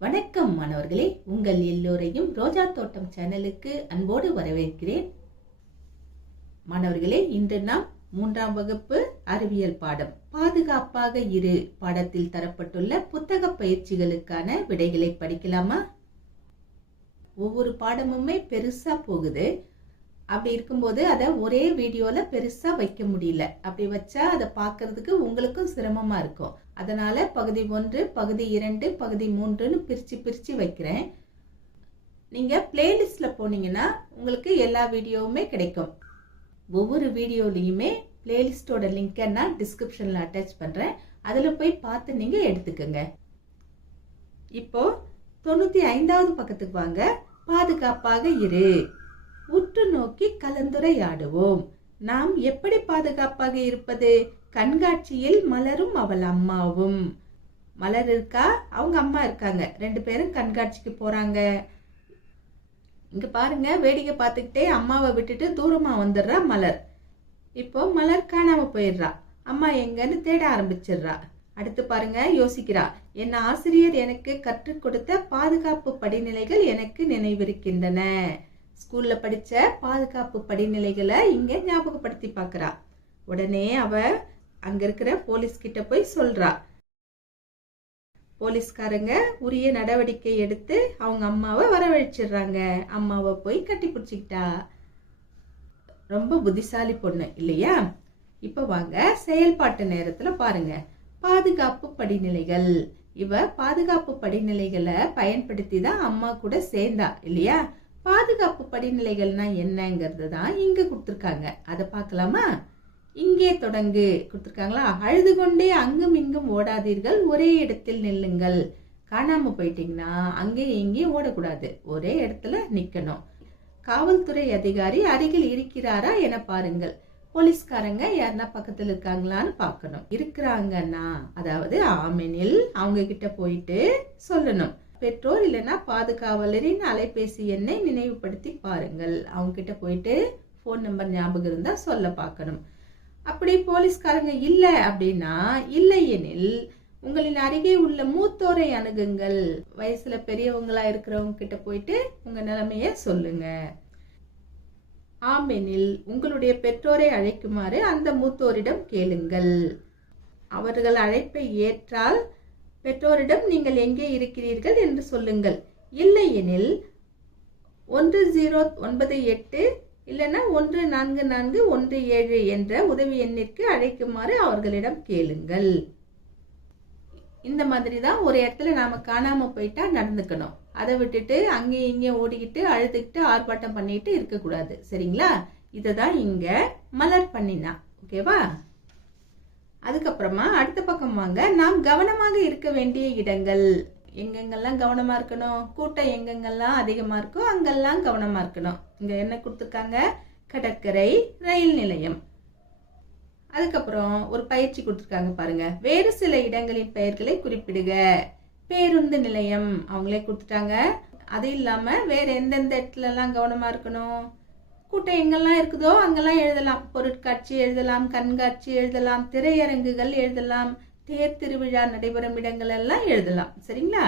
வணக்கம் மாணவர்களே, உங்கள் எல்லோரையும் ரோஜா தோட்டம் சேனலுக்கு அன்போடு வரவேற்கிறேன். மாணவர்களே, இன்று நாம் 3ஆம் வகுப்பு அறிவியல் பாடம் பாதுகாப்பாக இரு பாடத்தில் தரப்பட்டுள்ள புத்தக பயிற்சிகளுக்கான விடைகளை படிக்கலாமா? ஒவ்வொரு பாடமுமே பெருசா போகுது. அப்படி இருக்கும்போது அதை ஒரே வீடியோல பெருசா வைக்க முடியல. அப்படி வச்சா அதை பார்க்கறதுக்கு உங்களுக்கும் சிரமமா இருக்கும். அதனால பகுதி 1, பகுதி 2, பகுதி 3ன்னு பிரிச்சு வைக்கிறேன். நீங்க பிளேலிஸ்ட்ல போனீங்கன்னா உங்களுக்கு எல்லா வீடியோவுமே கிடைக்கும். ஒவ்வொரு வீடியோலையுமே பிளேலிஸ்டோட லிங்கை நான் டிஸ்கிரிப்ஷன்ல அட்டாச் பண்றேன். அதுல போய் பார்த்து நீங்க எடுத்துக்கோங்க. இப்போ 95வது பக்கத்துக்கு வாங்க. பாதுகாப்பாக இரு. உற்று நோக்கி கலந்துரையாடுவோம். நாம் எப்படி பாதுகாப்பாக இருப்பது? கண்காட்சியில் மலரும் அவள் அம்மாவும். மலர் இருக்கா, அவங்க அம்மா இருக்காங்க. 2 பேரும் கண்காட்சிக்கு போறாங்க. இங்க பாருங்க, வேடிக்கை பார்த்துக்கிட்டே அம்மாவை விட்டுட்டு தூரமா வந்துடுறா மலர். இப்போ மலர் காணாம போயிடுறா. அம்மா எங்கன்னு தேட ஆரம்பிச்சிடுறா. அடுத்து பாருங்க, யோசிக்கிறா. என் ஆசிரியர் எனக்கு கற்றுக் கொடுத்த பாதுகாப்பு படிநிலைகள் எனக்கு நினைவிருக்கின்றன. ஸ்கூல்ல படிச்ச பாதுகாப்பு படிநிலைகளை இங்க ஞாபகப்படுத்தி பாக்குறா. உடனே அவ அங்க இருக்கிற போலீஸ் கிட்ட போய் சொல்றா. போலீஸ்காரங்க உரிய நடவடிக்கை எடுத்து அவங்க அம்மாவை வரவழைச்சிடுறாங்க. அம்மாவை போய் கட்டி பிடிச்சிக்கிட்டா. ரொம்ப புத்திசாலி பொண்ணு இல்லையா? இப்ப வாங்க செயல்பாட்டு நேரத்துல பாருங்க. பாதுகாப்பு படிநிலைகள். இவ பாதுகாப்பு படிநிலைகளை பயன்படுத்தி தான் அம்மா கூட சேர்ந்தா இல்லையா? பாதுகாப்பு படிநிலைகள்னா என்னங்கிறது தான் இங்க கொடுத்துருக்காங்க. அதை பார்க்கலாமா? இங்கே தொடங்கு கொடுத்துருக்காங்களா? அழுது கொண்டே அங்கும் இங்கும் ஓடாதீர்கள், ஒரே இடத்தில் நில்லுங்கள். காணாம போயிட்டீங்கன்னா அங்கேயும் இங்கேயும் ஓடக்கூடாது, ஒரே இடத்துல நிக்கணும். காவல்துறை அதிகாரி அருகில் இருக்கிறாரா என பாருங்கள். போலீஸ்காரங்க யாருன்னா பக்கத்துல இருக்காங்களான்னு பார்க்கணும். இருக்கிறாங்கன்னா, அதாவது ஆமெனில் அவங்க கிட்ட போயிட்டு சொல்லணும். பெற்றோர் இல்லைன்னா பாதுகாவலரின் அலைபேசி எண்ணை நினைவுபடுத்தி பாருங்கள். அவங்க கிட்ட போயிட்டு போன் நம்பர் ஞாபகம் இருந்தா சொல்ல பார்க்கணும். அப்படி போலீஸ்காரங்க இல்ல அப்படின்னா, இல்லை எனில் உங்களின் அருகே உள்ள மூத்தோரை அணுகுங்கள். வயசுல பெரியவங்களா இருக்கிறவங்க கிட்ட போயிட்டு உங்க நிலைமைய சொல்லுங்க. ஆமெனில் உங்களுடைய பெற்றோரை அழைக்குமாறு அந்த மூத்தோரிடம் கேளுங்கள். அவர்கள் அழைப்பை ஏற்றால் பெற்றோரிடம் நீங்கள் எங்கே இருக்கிறீர்கள் என்று சொல்லுங்கள். இல்லை எனில் 1098 இல்லைன்னா 14417 என்ற உதவி எண்ணிற்கு அழைக்குமாறு அவர்களிடம் கேளுங்கள். இந்த மாதிரி தான் ஒரு இடத்துல நாம காணாம போயிட்டா நடந்துக்கணும். அதை விட்டுட்டு அங்கேயும் இங்கேயும் ஓடிக்கிட்டு அழுதுகிட்டு ஆர்ப்பாட்டம் பண்ணிட்டு இருக்கக்கூடாது. சரிங்களா? இததான் இங்க மலர் பண்ணினா. ஓகேவா? அதுக்கப்புறமா அடுத்த பக்கம் வாங்க. நாம் கவனமாக இருக்க வேண்டிய இடங்கள். எங்கெங்கெல்லாம் கவனமா இருக்கணும்? கூட்டம் எங்கெங்கெல்லாம் அதிகமா இருக்கோ அங்கெல்லாம் கவனமா இருக்கணும். இங்க என்ன கொடுத்துருக்காங்க? கடற்கரை, ரயில் நிலையம். அதுக்கப்புறம் ஒரு பயிற்சி கொடுத்துருக்காங்க பாருங்க. வேறு சில இடங்களின் பெயர்களை குறிப்பிடுக. பேருந்து நிலையம் அவங்களே கொடுத்துட்டாங்க. அது இல்லாம வேற எந்தெந்த இடத்துல எல்லாம் கவனமா இருக்கணும்? கூட்டம் எங்கெல்லாம் இருக்குதோ அங்கெல்லாம் எழுதலாம். பொருட்காட்சி எழுதலாம், கண்காட்சி எழுதலாம், திரையரங்குகள் எழுதலாம், தேர் திருவிழா நடைபெறும் இடங்கள் எல்லாம் எழுதலாம். சரிங்களா?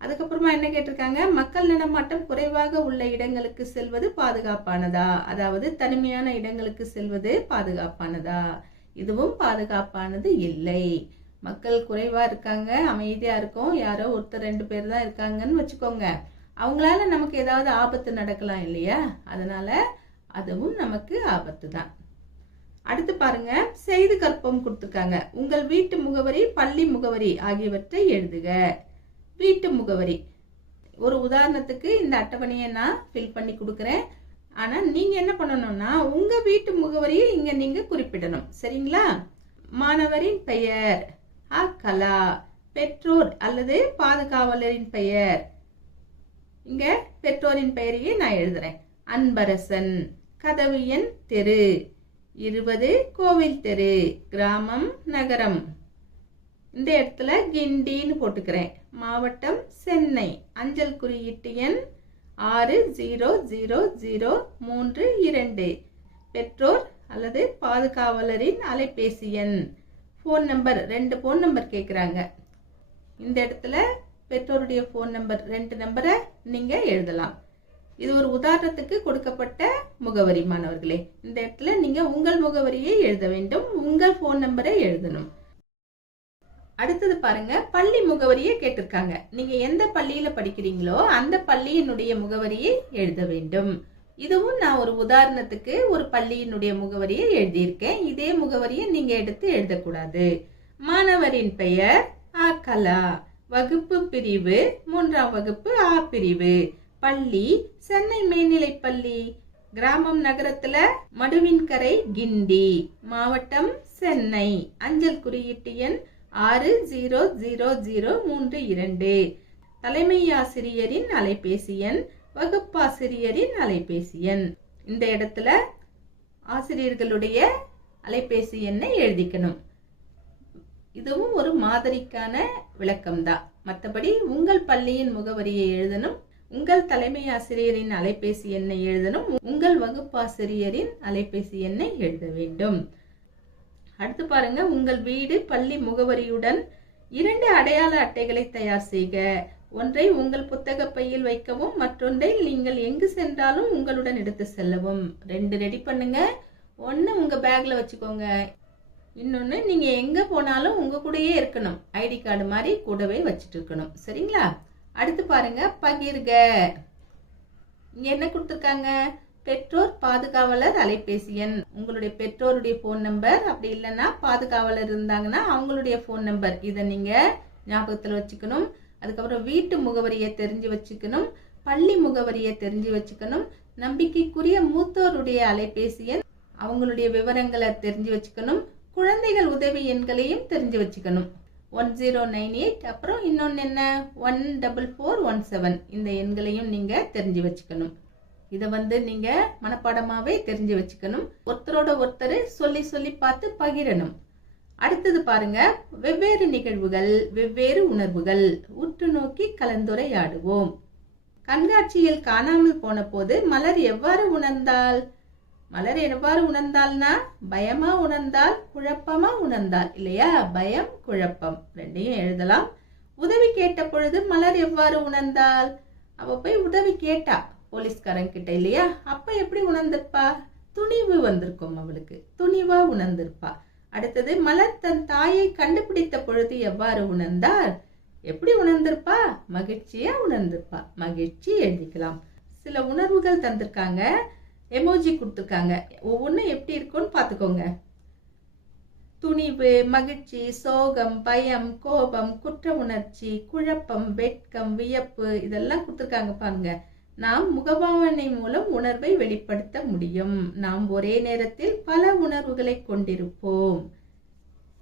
அதுக்கப்புறமா என்ன கேட்டிருக்காங்க? மக்கள் நடமாட்டம் குறைவாக உள்ள இடங்களுக்கு செல்வது பாதுகாப்பானதா? அதாவது தனிமையான இடங்களுக்கு செல்வது பாதுகாப்பானதா? இதுவும் பாதுகாப்பானது இல்லை. மக்கள் குறைவா இருக்காங்க, அமைதியா இருக்கும், யாரோ ஒருத்தர் 2 பேர் தான் இருக்காங்கன்னு வச்சுக்கோங்க. அவங்களால நமக்கு ஏதாவது ஆபத்து நடக்கலாம் இல்லையா? அதனால அதுவும் நமக்கு ஆபத்து தான். அடுத்து பாருங்க, செய்து கற்போம் கொடுத்துருக்காங்க. உங்கள் வீட்டு முகவரி, பள்ளி முகவரி ஆகியவற்றை எழுதுக. வீட்டு முகவரி ஒரு உதாரணத்துக்கு இந்த அட்டவணையை நான் ஃபில் பண்ணி கொடுக்குறேன். ஆனா நீங்க என்ன பண்ணணும்னா உங்க வீட்டு முகவரியை இங்க நீங்க குறிப்பிடணும். சரிங்களா? மாணவரின் பெயர் கலா, பெற்றோர் அல்லது பாதுகாவலரின் பெயர். இங்க பெற்றோரின் பெயரையே நான் எழுதுறேன். அன்பரசன். கதவு எண் தெரு 20, கோவில் தெரு, கிராமம், நகரம். இந்த இடத்துல கிண்டின்னு போட்டுக்கிறேன். மாவட்டம் சென்னை. அஞ்சல் குறியீட்டு எண் 600032. பெற்றோர் அல்லது பாதுகாவலரின் அலைபேசி எண். போன் நம்பர் 2 போன் நம்பர் கேட்குறாங்க. இந்த இடத்துல பெற்றோருடைய ஃபோன் நம்பர் 2 நம்பரை நீங்க எழுதலாம். இது ஒரு உதாரணத்துக்கு கொடுக்கப்பட்ட முகவரி மாணவர்களே. இந்த இடத்துல நீங்க உங்கள் முகவரியை எழுத வேண்டும், உங்கள் ஃபோன் நம்பரை எழுதணும். அடுத்தது பாருங்க, பள்ளி முகவரியை கேட்டிருக்காங்க. நீங்க எந்த பள்ளியில படிக்கிறீங்களோ அந்த பள்ளியினுடைய முகவரியை எழுத வேண்டும். இதுவும் நான் ஒரு உதாரணத்துக்கு ஒரு பள்ளியினுடைய முகவரியை எழுதியிருக்கேன். இதே முகவரியை நீங்க எடுத்து எழுதக்கூடாது. மாணவரின் பெயர் ஆ கலா, வகுப்பு பிரிவு 3ஆம் வகுப்பு ஆ பிரிவு, பள்ளி சென்னை மேல்நிலைப்பள்ளி, கிராமம் நகரத்துல மடுவின்கரை கிண்டி, மாவட்டம் சென்னை, அஞ்சல் குறியீட்டு எண் 600032, தலைமை ஆசிரியரின் அலைபேசி எண், வகுப்பாசிரியரின் அலைபேசி எண். இந்த இடத்துல ஆசிரியர்களுடைய அலைபேசி எண்ணை எழுதிக்கணும். இதுவும் ஒரு மாதிரிக்கான விளக்கம்தான். மற்றபடி உங்கள் பள்ளியின் முகவரியை எழுதணும், உங்கள் தலைமை ஆசிரியரின் அலைபேசி எண்ணை எழுதணும், உங்கள் வகுப்பாசிரியரின் அலைபேசி எண்ணை எழுத வேண்டும். அடுத்து பாருங்க, உங்கள் வீடு பள்ளி முகவரியுடன் 2 அடையாள அட்டைகளை தயார் செய்க. ஒன்றை உங்கள் புத்தக பையில் வைக்கவும், மற்றொன்றை நீங்கள் எங்கு சென்றாலும் உங்களுடன் எடுத்து செல்லவும். 2 ரெடி பண்ணுங்க. ஒன்னு உங்க பேக்ல வச்சுக்கோங்க, இன்னொன்னு நீங்க எங்க போனாலும் உங்க கூடயே இருக்கணும். ஐடி கார்டு மாதிரி கூடவே வச்சுட்டு இருக்கணும். சரிங்களா? அடுத்து பாருங்க, பகிர்க. இங்க என்ன கொடுத்திருக்காங்க? பெற்றோர் பாதுகாவலர் அலைபேசி எண், உங்களுடைய பெற்றோருடைய போன் நம்பர், அப்படி இல்லைன்னா பாதுகாவலர் இருந்தாங்கன்னா அவங்களுடைய போன் நம்பர், இதை நீங்க ஞாபகத்துல வச்சுக்கணும். அதுக்கப்புறம் வீட்டு முகவரியை தெரிஞ்சு வச்சுக்கணும், பள்ளி முகவரியை தெரிஞ்சு வச்சுக்கணும், நம்பிக்கைக்குரிய மூத்தோருடைய அலைபேசி எண், அவங்களுடைய விவரங்களை தெரிஞ்சு வச்சுக்கணும், குழந்தைகள் உதவி எண்களையும் தெரிஞ்சு வச்சுக்கணும். 1098, அப்புறம் இன்னொன்னு என்ன 14417, இந்த எண்களையும் நீங்க தெரிஞ்சு வச்சுக்கணும். இதை நீங்க மனப்பாடமாவே தெரிஞ்சு வச்சுக்கணும். ஒருத்தரோட ஒருத்தர் சொல்லி சொல்லி பார்த்து பகிரணும். அடுத்தது பாருங்க, வெவ்வேறு நிகழ்வுகள் வெவ்வேறு உணர்வுகள், உற்று நோக்கி கலந்துரையாடுவோம். கண்காட்சியில் காணாமல் போன போது மலர் எவ்வாறு உணர்ந்தாள்? மலர் எவ்வாறு உணர்ந்தாள்னா, பயமா உணர்ந்தாள், குழப்பமா உணர்ந்தாள் இல்லையா? பயம் குழப்பம் ரெண்டையும் எழுதலாம். உதவி கேட்ட பொழுது மலர் எவ்வாறு உணர்ந்தாள்? அவ போய் உதவி கேட்டா போலீஸ்காரன் கிட்ட இல்லையா? அப்ப எப்படி உணர்ந்திருப்பா? துணிவு வந்திருக்கும், அவளுக்கு துணிவா உணர்ந்திருப்பா. அடுத்தது, மலர் தன் தாயை கண்டுபிடித்த பொழுது எவ்வாறு உணர்ந்தாள்? எப்படி உணர்ந்திருப்பா? மகிழ்ச்சியா உணர்ந்திருப்பா. மகிழ்ச்சி எழுதிக்கலாம். சில உணர்வுகள் தந்திருக்காங்க, எமோஜி கொடுத்திருக்காங்க. ஒவ்வொன்றும் எப்படி இருக்கும்னு பாத்துக்கோங்க. துணிவு, மகிழ்ச்சி, சோகம், பயம், கோபம், குற்ற உணர்ச்சி, குழப்பம், வெட்கம், வியப்பு, இதெல்லாம் கொடுத்திருக்காங்க பாருங்க. நாம் முகபாவனை மூலம் உணர்வை வெளிப்படுத்த முடியும். நாம் ஒரே நேரத்தில் பல உணர்வுகளை கொண்டிருப்போம்.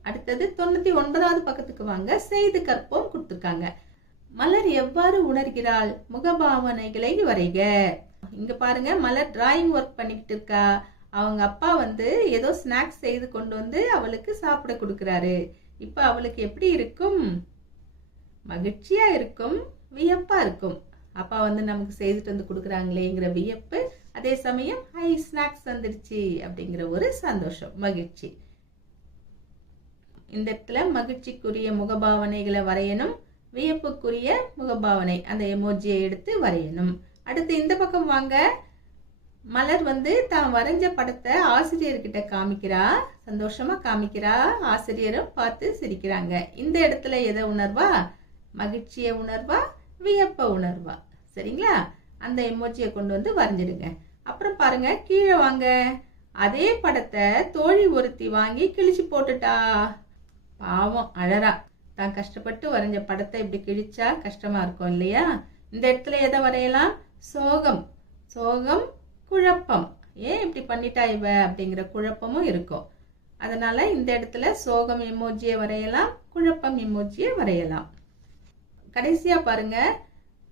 அடுத்தது 99வது பக்கத்துக்கு வாங்க. செய்து கற்போம் கொடுத்திருக்காங்க. மலர் எவ்வாறு உணர்கிறாள்? முகபாவனைகளை வரைக. இங்க பாருங்க, மலர் டிராயிங் ஒர்க் பண்ணிக்கிட்டு இருக்கா. அவங்க அப்பா ஏதோ ஸ்நாக்ஸ் செய்து கொண்டு அவளுக்கு சாப்பிட கொடுக்கிறாரு. இப்ப அவளுக்கு எப்படி இருக்கும்? மகிழ்ச்சியா இருக்கும், வியப்பா இருக்கும். அப்பா நமக்கு செய்துட்டு கொடுக்குறாங்களேங்கிற வியப்பு, அதே சமயம் ஹை ஸ்நாக்ஸ் வந்துருச்சு அப்படிங்கிற ஒரு சந்தோஷம், மகிழ்ச்சி. இந்த இடத்துல மகிழ்ச்சிக்குரிய முகபாவனைகளை வரையணும், வியப்புக்குரிய முகபாவனை அந்த எமோஜியை எடுத்து வரையணும். அடுத்து இந்த பக்கம் வாங்க. மலர் தான் வரைஞ்ச படத்தை ஆசிரியர்கிட்ட காமிக்கிறா, சந்தோஷமா காமிக்கிறா. ஆசிரியரும் பார்த்து சிரிக்கிறாங்க. இந்த இடத்துல எதை உணர்வா? மகிழ்ச்சிய உணர்வா, வியப்ப உணர்வா? சரிங்களா? அந்த எமோஜியை கொண்டு வரைஞ்சிடுங்க. அப்புறம் பாருங்க, கீழே வாங்க. அதே படத்தை தோழி ஒருத்தி வாங்கி கிழிச்சு போட்டுட்டா. பாவம், அழறா. தான் கஷ்டப்பட்டு வரைஞ்ச படத்தை இப்படி கிழிச்சா கஷ்டமா இருக்கும் இல்லையா? இந்த இடத்துல எதை வரையலாம்? சோகம். சோகம், குழப்பம். ஏன் இப்படி பண்ணிட்டா இவ அப்படிங்கிற குழப்பமும் இருக்கும். அதனால இந்த இடத்துல சோகம் எமோஜியை வரையலாம், குழப்பம் எமோஜியை வரையலாம். கடைசியா பாருங்க,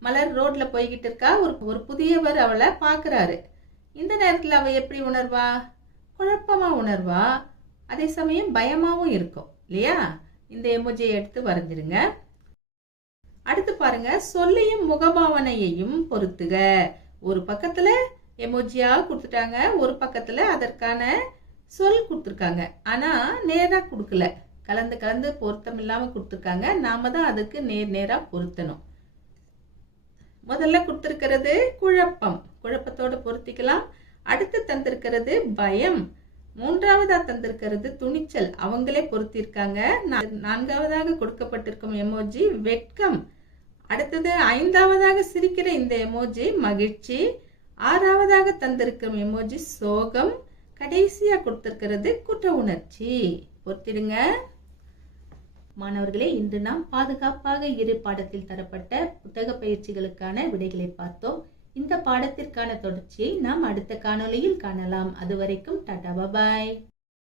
மலர் ரோட்ல போய்கிட்டு இருக்கா. ஒரு புதியவர் அவளை பாக்குறாரு. இந்த நேரத்துல அவ எப்படி உணர்வா? குழப்பமா உணர்வா, அதே சமயம் பயமாவும் இருக்கும் இல்லையா? இந்த எமோஜியை எடுத்து வரைஞ்சிருங்க. அடுத்து பாருங்க, சொல்லையும் முகபாவனையையும் பொறுத்துக. ஒரு பக்கத்துல எமோஜியா கொடுத்துட்டாங்க, ஒரு பக்கத்துல அதற்கான சொல் கொடுத்துருக்காங்க. ஆனா நேரா கொடுக்கல. கலந்து கலந்து பொருத்தம் இல்லாம கொடுத்துருக்காங்க. நாம தான் அதுக்கு நேரா பொருத்தணும். முதல்ல கொடுத்திருக்கிறது குழப்பம், குழப்பத்தோட பொருத்திக்கலாம். அடுத்து தந்திருக்கிறது பயம். மூன்றாவதா தந்திருக்கிறது துணிச்சல், அவங்களே பொருத்திருக்காங்க. நான்காவதாக கொடுக்கப்பட்டிருக்கும் எமோஜி வெட்கம். அடுத்தது ஐந்தாவதாக சிரிக்கிற இந்த எமோஜி மகிழ்ச்சி. ஆறாவதாக தந்திருக்கும் எமோஜி சோகம். கடைசியா கொடுத்திருக்கிறது குற்ற உணர்ச்சி. பொறுத்திடுங்க மாணவர்களே. இன்று நாம் பாதுகாப்பாக இரு பாடத்தில் தரப்பட்ட புத்தக பயிற்சிகளுக்கான விடைகளை பார்த்தோம். இந்த பாடத்திற்கான தொடர்ச்சியை நாம் அடுத்த காணொளியில் காணலாம். அதுவரைக்கும் டாடா பாய்.